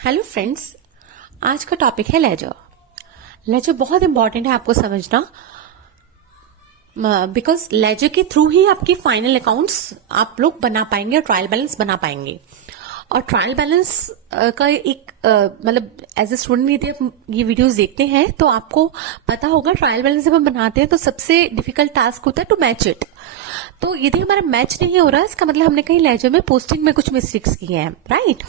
Hello friends, आज का topic है लेजर। लेजर बहुत इंपॉर्टेंट है आपको समझना, बिकॉज लेजर के थ्रू ही आपकी फाइनल अकाउंट्स आप लोग बना पाएंगे और ट्रायल बैलेंस बना पाएंगे। और ट्रायल बैलेंस का एक मतलब एज ए स्टूडेंट यदि आप ये वीडियोस देखते हैं तो आपको पता होगा ट्रायल बैलेंस जब हम बनाते हैं तो सबसे डिफिकल्ट टास्क होता है टू मैच इट। तो यदि हमारा मैच नहीं हो रहा है इसका मतलब हमने कहीं लेजर में पोस्टिंग में कुछ मिस्टेक्स किए हैं, राइट।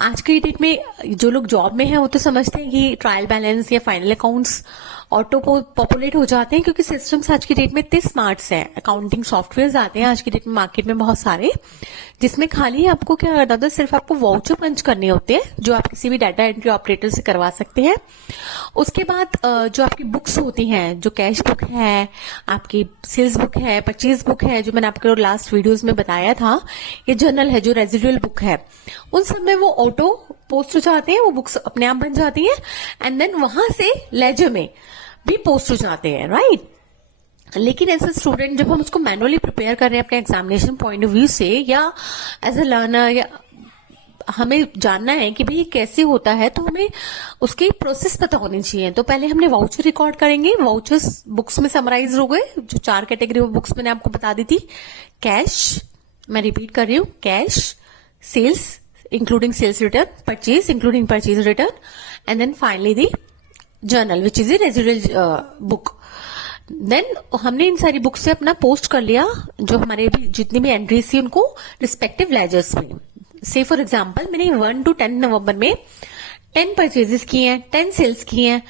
आज के डेट में जो लोग जॉब में हैं वो तो समझते हैं कि ट्रायल बैलेंस या फाइनल अकाउंट्स ऑटो पॉपुलेट हो जाते हैं, क्योंकि सिस्टम्स आज की डेट में इतने स्मार्ट्स हैं। अकाउंटिंग सॉफ्टवेयर आते हैं आज की डेट में मार्केट में बहुत सारे, जिसमें खाली आपको क्या करना होता है, सिर्फ आपको वाउचर पंच करने होते हैं जो आप किसी भी डाटा एंट्री ऑपरेटर से करवा सकते हैं। उसके बाद जो आपकी बुक्स होती हैं, जो कैश बुक है, आपकी सेल्स बुक है, परचेज बुक है, जो मैंने आपको लास्ट वीडियोस में बताया था, ये जर्नल है जो रेजिडुअल बुक है, उन सब में वो ऑटो पोस्ट हो जाते हैं, वो बुक्स अपने आप बन जाती हैं एंड देन वहां से लेजर में भी पोस्ट हो जाते हैं, राइट। लेकिन एज ए स्टूडेंट जब हम उसको मैनुअली प्रिपेयर कर रहे हैं अपने एग्जामिनेशन पॉइंट ऑफ व्यू से, या एज ए लर्नर, या हमें जानना है कि भाई ये कैसे होता है, तो हमें उसकी प्रोसेस पता होनी चाहिए। तो पहले हमने वाउचर रिकॉर्ड करेंगे। वाउचर्स बुक्स में समराइज हो गए, जो 4 कैटेगरी बुक्स मैंने आपको बता दी थी। कैश, मैं रिपीट कर रही हूँ, cash, sales including sales return, purchase including purchase return, and then finally the journal which is a residual book. Then हमने इन सारी बुक से अपना पोस्ट कर लिया जो हमारे भी जितनी भी एंट्रीज थी उनको रिस्पेक्टिव लेजर्स में। से फॉर एग्जाम्पल मैंने 1 to 10 नवंबर में 10 परचेजेस किए हैं, 10 सेल्स किए हैं।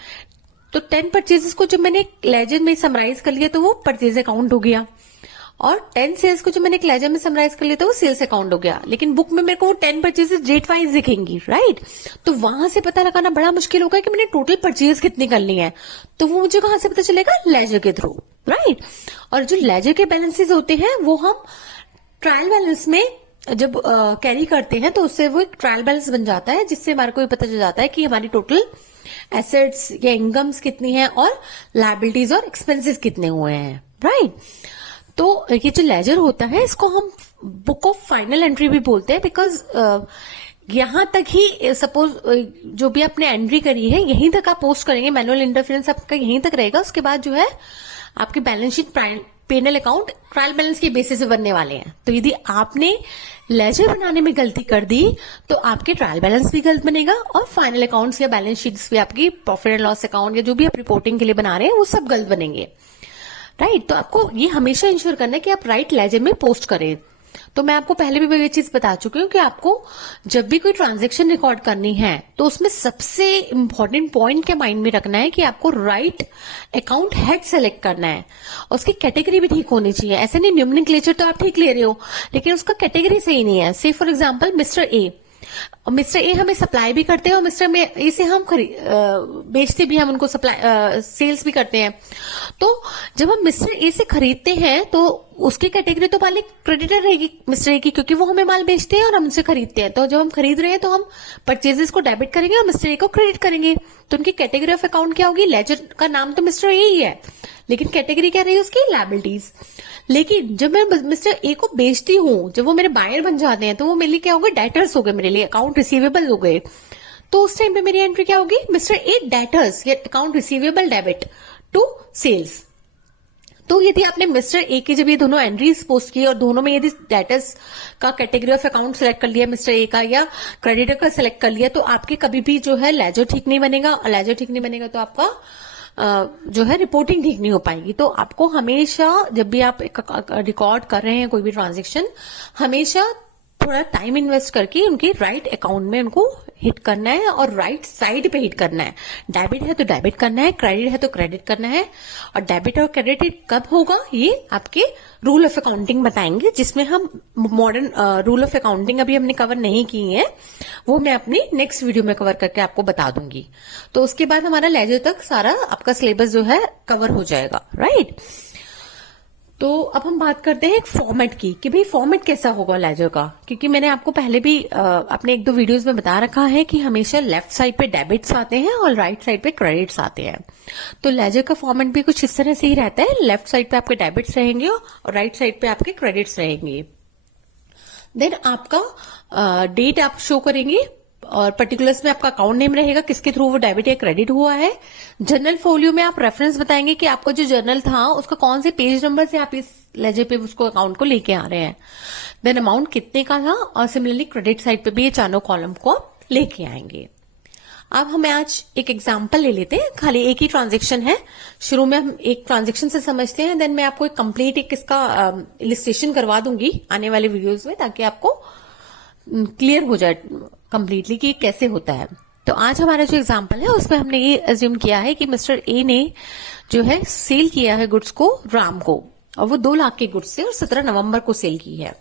तो 10 परचेजेस को जब मैंने लेजर में समराइज कर लिया तो वो परचेज अकाउंट हो गया, और 10 सेल्स को जब मैंने एक लेजर में समराइज कर लिया तो वो सेल्स अकाउंट हो गया। लेकिन बुक में मेरे को वो 10 परचेजेस डेट वाइज दिखेंगी, राइट। तो वहां से पता लगाना बड़ा मुश्किल होगा कि मैंने टोटल परचेज कितनी करनी है, तो वो मुझे कहां से पता चलेगा, लेजर के थ्रू, राइट। और जो लेजर के बैलेंसेस होते हैं वो हम ट्रायल बैलेंस में जब कैरी करते हैं तो उससे वो एक ट्रायल बैलेंस बन जाता है, जिससे हमारे को पता चल जाता है कि हमारी टोटल एसेट्स या इनकम्स कितनी है और लायबिलिटीज और एक्सपेंसेस कितने हुए हैं, राइट। तो ये जो लेजर होता है इसको हम बुक ऑफ फाइनल एंट्री भी बोलते हैं, बिकॉज यहां तक ही सपोज जो भी आपने एंट्री करी है यहीं तक आप पोस्ट करेंगे, मैनुअल इंटरफेरेंस आपका यहीं तक रहेगा। उसके बाद जो है आपकी बैलेंस शीट, पेनल अकाउंट ट्रायल बैलेंस के बेसिस से बनने वाले हैं। तो यदि आपने लेजर बनाने में गलती कर दी तो आपके ट्रायल बैलेंस भी गलत बनेगा और फाइनल अकाउंट्स या बैलेंस शीट्स भी, आपकी प्रॉफिट एंड लॉस अकाउंट या जो भी आप रिपोर्टिंग के लिए बना रहे हैं वो सब गलत बनेंगे, राइट। तो आपको ये हमेशा इंश्योर करना है कि आप राइट लेजर में पोस्ट करें। तो मैं आपको पहले भी ये चीज बता चुकी हूँ कि आपको जब भी कोई ट्रांजैक्शन रिकॉर्ड करनी है तो उसमें सबसे इंपॉर्टेंट पॉइंट क्या माइंड में रखना है कि आपको राइट अकाउंट हेड सेलेक्ट करना है। उसकी कैटेगरी भी ठीक होनी चाहिए। ऐसे नहीं न्यूमेरिकल तो आप ठीक ले रहे हो लेकिन उसका कैटेगरी सही नहीं है। से फॉर एग्जाम्पल मिस्टर ए हमें सप्लाई भी करते हैं और मिस्टर ए से हम बेचते भी, हम उनको सप्लाई सेल्स भी करते हैं। तो जब हम मिस्टर ए से खरीदते हैं तो उसकी कैटेगरी तो पहले क्रेडिटर रहेगी मिस्टर ए की, क्योंकि वो हमें माल बेचते हैं और हम उनसे खरीदते हैं। तो जब हम खरीद रहे हैं तो हम परचेजेस को डेबिट करेंगे और मिस्टर ए को क्रेडिट करेंगे। तो उनकी कैटेगरी ऑफ अकाउंट क्या होगी, लेजर का नाम तो मिस्टर ए ही है लेकिन कैटेगरी क्या रही है उसकी, लायबिलिटीज। लेकिन जब मैं मिस्टर ए को बेचती हूं, जब वो मेरे बायर बन जाते हैं तो वो मेरे लिए क्या हो गए, डेटर्स हो गए, मेरे लिए अकाउंट रिसीवेबल हो गए। तो उस टाइम पे मेरी एंट्री क्या होगी, मिस्टर ए डेटर्स या account receivable debit to sales. तो यदि आपने मिस्टर ए की जब ये दोनों एंट्रीज पोस्ट की और दोनों में यदि डेटर्स का कैटेगरी ऑफ अकाउंट सेलेक्ट कर लिया मिस्टर ए का या क्रेडिटर का सेलेक्ट कर लिया, तो आपके कभी भी जो है लेजर ठीक नहीं बनेगा। और लेजर ठीक नहीं बनेगा तो आपका जो है रिपोर्टिंग ठीक नहीं हो पाएगी। तो आपको हमेशा जब भी आप रिकॉर्ड कर रहे हैं कोई भी ट्रांजैक्शन, हमेशा थोड़ा टाइम इन्वेस्ट करके उनके राइट अकाउंट में उनको हिट करना है और राइट साइड पे हिट करना है। डेबिट है तो डेबिट करना है, क्रेडिट है तो क्रेडिट करना है। और डेबिट और क्रेडिट कब होगा ये आपके रूल ऑफ अकाउंटिंग बताएंगे, जिसमें हम मॉडर्न रूल ऑफ अकाउंटिंग अभी हमने कवर नहीं की है, वो मैं अपनी नेक्स्ट वीडियो में कवर करके आपको बता दूंगी। तो उसके बाद हमारा लेजर तक सारा आपका सिलेबस जो है कवर हो जाएगा, राइट। तो अब हम बात करते हैं एक फॉर्मेट की कि भाई फॉर्मेट कैसा होगा लेजर का, क्योंकि मैंने आपको पहले भी अपने 1-2 वीडियोस में बता रखा है कि हमेशा लेफ्ट साइड पे डेबिट्स आते हैं और राइट साइड पे क्रेडिट्स आते हैं। तो लेजर का फॉर्मेट भी कुछ इस तरह से ही रहता है, लेफ्ट साइड पे आपके डेबिट्स रहेंगे और राइट साइड पे आपके क्रेडिट्स रहेंगे। देन आपका डेट आप शो करेंगे और पर्टिकुलर्स में आपका अकाउंट नेम रहेगा, किसके थ्रू वो डेबिट या क्रेडिट हुआ है। जर्नल फोलियो में आप रेफरेंस बताएंगे कि आपका जो जर्नल था उसका कौन से पेज नंबर से आप इस लेजर पे उसको अकाउंट को लेके आ रहे हैं। देन अमाउंट कितने का था, और सिमिलरली क्रेडिट साइड पे भी ये चारों कॉलम को लेके आएंगे। अब हमें आज एक एग्जांपल ले लेते हैं, खाली एक ही ट्रांजैक्शन है। शुरू में हम एक ट्रांजैक्शन से समझते हैं, देन मैं आपको एक कंप्लीट एक इसका इलिस्ट्रेशन करवा दूंगी आने वाले वीडियोस में, ताकि आपको क्लियर हो जाए कंप्लीटली कि कैसे होता है। तो आज हमारा जो एग्जांपल है उसमें हमने ये अज्यूम किया है कि मिस्टर ए ने जो है सेल किया है गुड्स को राम को, और वो 2 लाख के गुड्स से, और 17 नवंबर को सेल की है।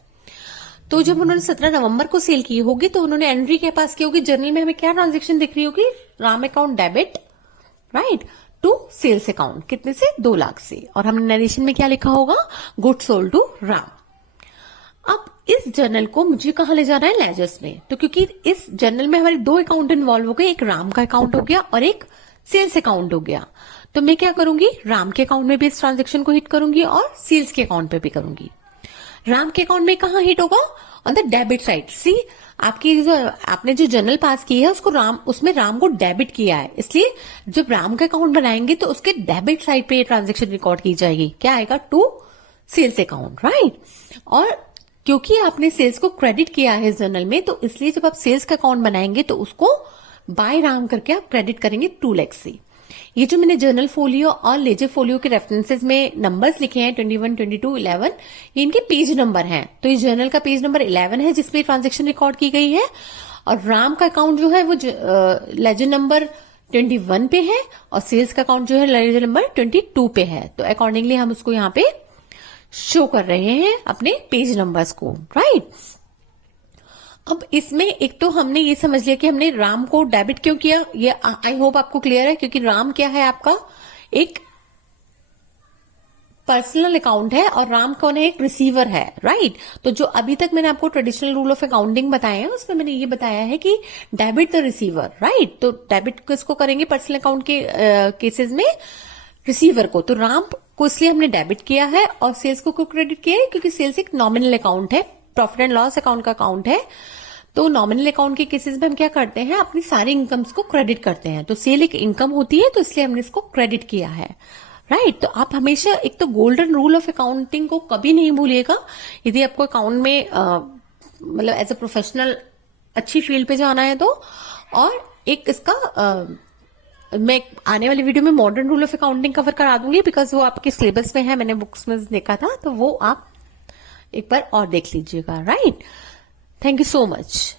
तो जब उन्होंने 17 नवंबर को सेल की होगी तो उन्होंने एंट्री के पास की होगी, जर्नल में हमें क्या ट्रांजैक्शन दिख रही होगी, Ram account debit right to sales account, कितने से, 2 लाख से। और हमने नरेशन में क्या लिखा होगा, गुड्स सोल्ड टू राम। अब इस जर्नल को मुझे कहां ले जाना है, लेजर्स में। तो क्योंकि इस जर्नल में हमारे 2 अकाउंट इन्वॉल्व हो गए, एक राम का अकाउंट हो गया और एक सेल्स अकाउंट हो गया। तो मैं क्या करूंगी, राम के अकाउंट में भी इस ट्रांजेक्शन को हिट करूंगी और सेल्स के अकाउंट पे भी करूंगी। राम के अकाउंट में कहां हिट होगा, ऑन द डेबिट साइड। सी आपकी जो आपने जो जर्नल पास की है उसको उसमें राम को डेबिट किया है, इसलिए जब राम का अकाउंट बनाएंगे तो उसके डेबिट साइड पे ये ट्रांजेक्शन रिकॉर्ड की जाएगी। क्या आएगा, टू सेल्स अकाउंट राइट। और क्योंकि आपने सेल्स को क्रेडिट किया है इस जर्नल में, तो इसलिए जब आप सेल्स का अकाउंट बनाएंगे तो उसको बाय राम करके आप क्रेडिट करेंगे 2 लाख से। ये जो मैंने जर्नल फोलियो और लेजर फोलियो के रेफरेंसेस में नंबर्स लिखे हैं 21, 22, 11, ये इनके पेज नंबर हैं। तो इस जर्नल का पेज नंबर 11 है जिसमें ट्रांजैक्शन रिकॉर्ड की गई है, और राम का अकाउंट जो है वो लेजर नंबर 21 पे है, और सेल्स का अकाउंट जो है लेजर नंबर 22 पे है। तो अकॉर्डिंगली हम उसको यहाँ पे शो कर रहे हैं अपने पेज नंबर्स को राइट। अब इसमें एक तो हमने ये समझ लिया कि हमने राम को डेबिट क्यों किया, ये आई होप आपको क्लियर है, क्योंकि राम क्या है, आपका एक पर्सनल अकाउंट है और राम कौन है, एक रिसीवर है राइट। तो जो अभी तक मैंने आपको ट्रेडिशनल रूल ऑफ अकाउंटिंग बताया है उसमें मैंने ये बताया है कि डेबिट द रिसीवर राइट। तो डेबिट किसको करेंगे पर्सनल अकाउंट के केसेस में, रिसीवर को। तो राम को इसलिए हमने डेबिट किया है, और सेल्स को क्रेडिट किया है क्योंकि सेल्स एक नॉमिनल अकाउंट है, प्रॉफिट एंड लॉस अकाउंट का अकाउंट है। तो नॉमिनल अकाउंट के केसेस में हम क्या करते हैं, अपनी सारी इनकम्स को क्रेडिट करते हैं। तो सेल एक इनकम होती है, तो इसलिए हमने इसको क्रेडिट किया है राइट। तो आप हमेशा एक तो गोल्डन रूल ऑफ अकाउंटिंग को कभी नहीं भूलिएगा यदि आपको अकाउंट में मतलब एज अ प्रोफेशनल अच्छी फील्ड पे जाना है तो। और एक इसका मैं आने वाली वीडियो में modern rule of accounting cover करा दूंगी, बिकॉज वो आपके सिलेबस में है, मैंने बुक्स में देखा था, तो वो आप एक बार और देख लीजिएगा right. Thank you so much.